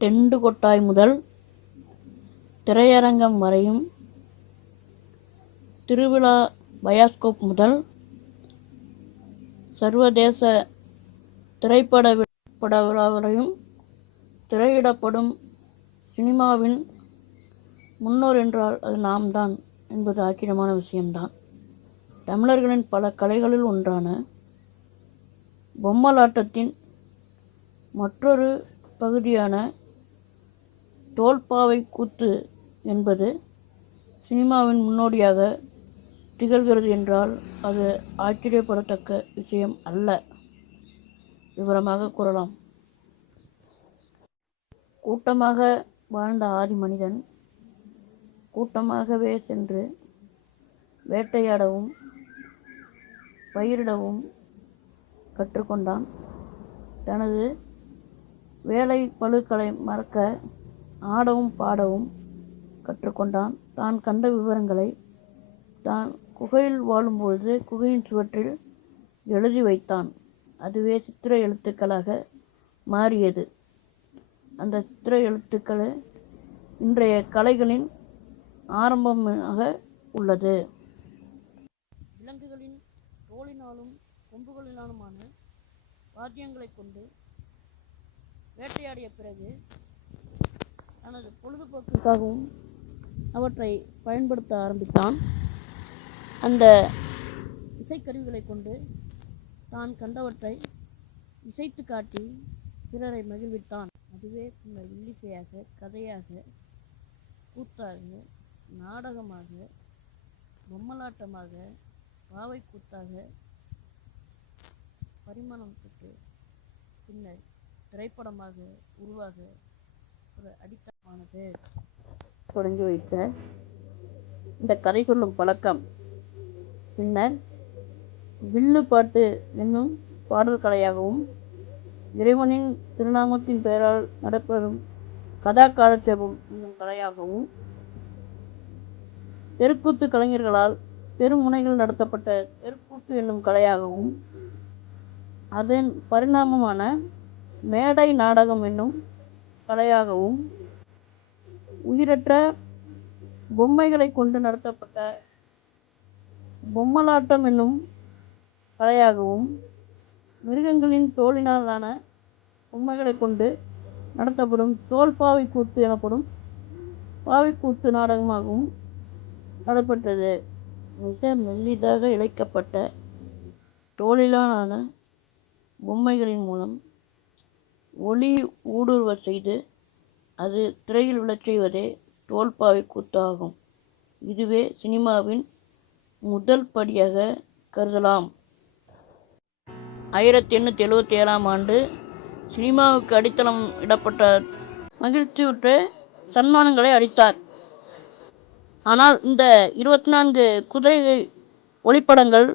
Tent கொட்டாய் முதல் திரையரங்கம் வரையும் திருவிழா பயாஸ்கோப் முதல் சர்வதேச திரைப்பட பட வரையும் திரையிடப்படும் சினிமாவின் முன்னோர் என்றால் அது நாம் தான் என்பது ஆச்சரியமான விஷயம்தான். தமிழர்களின் பல கலைகளில் ஒன்றான பொம்மலாட்டத்தின் மற்றொரு பகுதியான தோல்பாவை கூத்து என்பது சினிமாவின் முன்னோடியாக திகழ்கிறது என்றால் அது ஆச்சரியப்படத்தக்க விஷயம் அல்ல. விவரமாக கூறலாம். கூட்டமாக வாழ்ந்த ஆதி மனிதன் கூட்டமாகவே சென்று வேட்டையாடவும் பயிரிடவும் கற்றுக்கொண்டான். தனது வேலை பழுக்களை மறக்க ஆடவும் பாடவும் கற்றுக்கொண்டான். தான் கண்ட விவரங்களை தான் குகையில் வாழும்பொழுது குகையின் சுவற்றில் எழுதி வைத்தான். அதுவே சித்திர எழுத்துக்களாக மாறியது. அந்த சித்திர எழுத்துக்கள் இன்றைய கலைகளின் ஆரம்பமாக உள்ளது. விலங்குகளின் தோலினாலும் கொம்புகளினாலுமான வாத்தியங்களை கொண்டு வேட்டையாடிய பிறகு தனது பொழுதுபோக்குக்காகவும் அவற்றை பயன்படுத்த ஆரம்பித்தான். அந்த இசைக்கருவிகளை கொண்டு தான் கண்டவற்றை இசைத்து காட்டி பிறரை மகிழ்வித்தான். அதுவே பின்னர் வில்லிசையாக கதையாக கூத்தாக நாடகமாக பொம்மலாட்டமாக பாவை கூத்தாக பரிமாணம் பெற்று பின்னர் திரைப்படமாக உருவாக ஒரு ஆனது. தொடங்கி வைத்த இந்த கதை சொல்லும் பழக்கம். பின்னர் வில்லு பாட்டு என்னும் பாடல் கலையாகவும் இறைவனின் திருநாமத்தின் பெயரால் நடப்பெறும் கதா காலட்சேபம் என்னும் கலையாகவும் தெருக்கூத்து கலைஞர்களால் தெருமுனைகள் நடத்தப்பட்ட தெருக்கூத்து என்னும் கலையாகவும் அதன் பரிணாமமான மேடை நாடகம் என்னும் கலையாகவும் உயிரற்ற பொம்மைகளை கொண்டு நடத்தப்பட்ட பொம்மலாட்டம் என்னும் கலையாகவும் மிருகங்களின் தோலினாலான பொம்மைகளை கொண்டு நடத்தப்படும் தோல்பாவை கூத்து எனப்படும் பாவைக்கூத்து நாடகமாகவும் நடைபெற்றது. மிக மெல்லிதாக இழைக்கப்பட்ட தோலிலான பொம்மைகளின் மூலம் ஒளி ஊடுருவ செய்து அது திரையில் விழச் செய்வதே தோல்பாவை கூத்தாகும். இதுவே சினிமாவின் முதல் படியாக கருதலாம். ஆயிரத்தி எண்ணூற்றி எழுபத்தி ஏழாம் ஆண்டு சினிமாவுக்கு அடித்தளம் இடப்பட்ட மகிழ்ச்சியுற்ற சன்மானங்களை அளித்தார். ஆனால் இந்த இருபத்தி நான்கு குதிரை ஒளிப்படங்கள்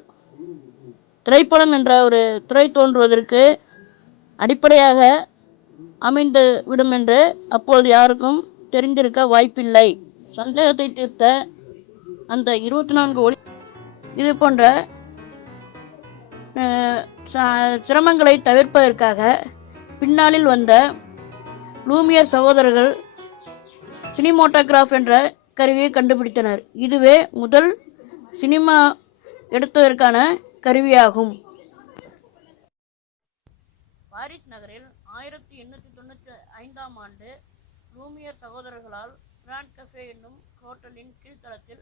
திரைப்படம் என்ற ஒரு துறை தோன்றுவதற்கு அடிப்படையாக அமைந்து விடும் என்று அப்போது யாருக்கும் தெரிந்திருக்க வாய்ப்பில்லை. சந்தேகத்தை தீர்த்த அந்த இருபத்தி நான்கு ஒளி இது போன்ற ச- சிரமங்களை தவிர்ப்பதற்காக பின்னாளில் வந்த லூமியர் சகோதரர்கள் சினிமோட்டோகிராஃப் என்ற கருவியை கண்டுபிடித்தனர். இதுவே முதல் சினிமா எடுத்ததற்கான கருவியாகும். பாரிஸ் நகரில் ஆயிரத்தி எண்ணூற்றி தொண்ணூற்றி ஐந்தாம் ஆண்டு லூமியர் சகோதரர்களால் கிராண்ட் கஃபே என்னும் ஹோட்டலின் கீழ்த்தளத்தில்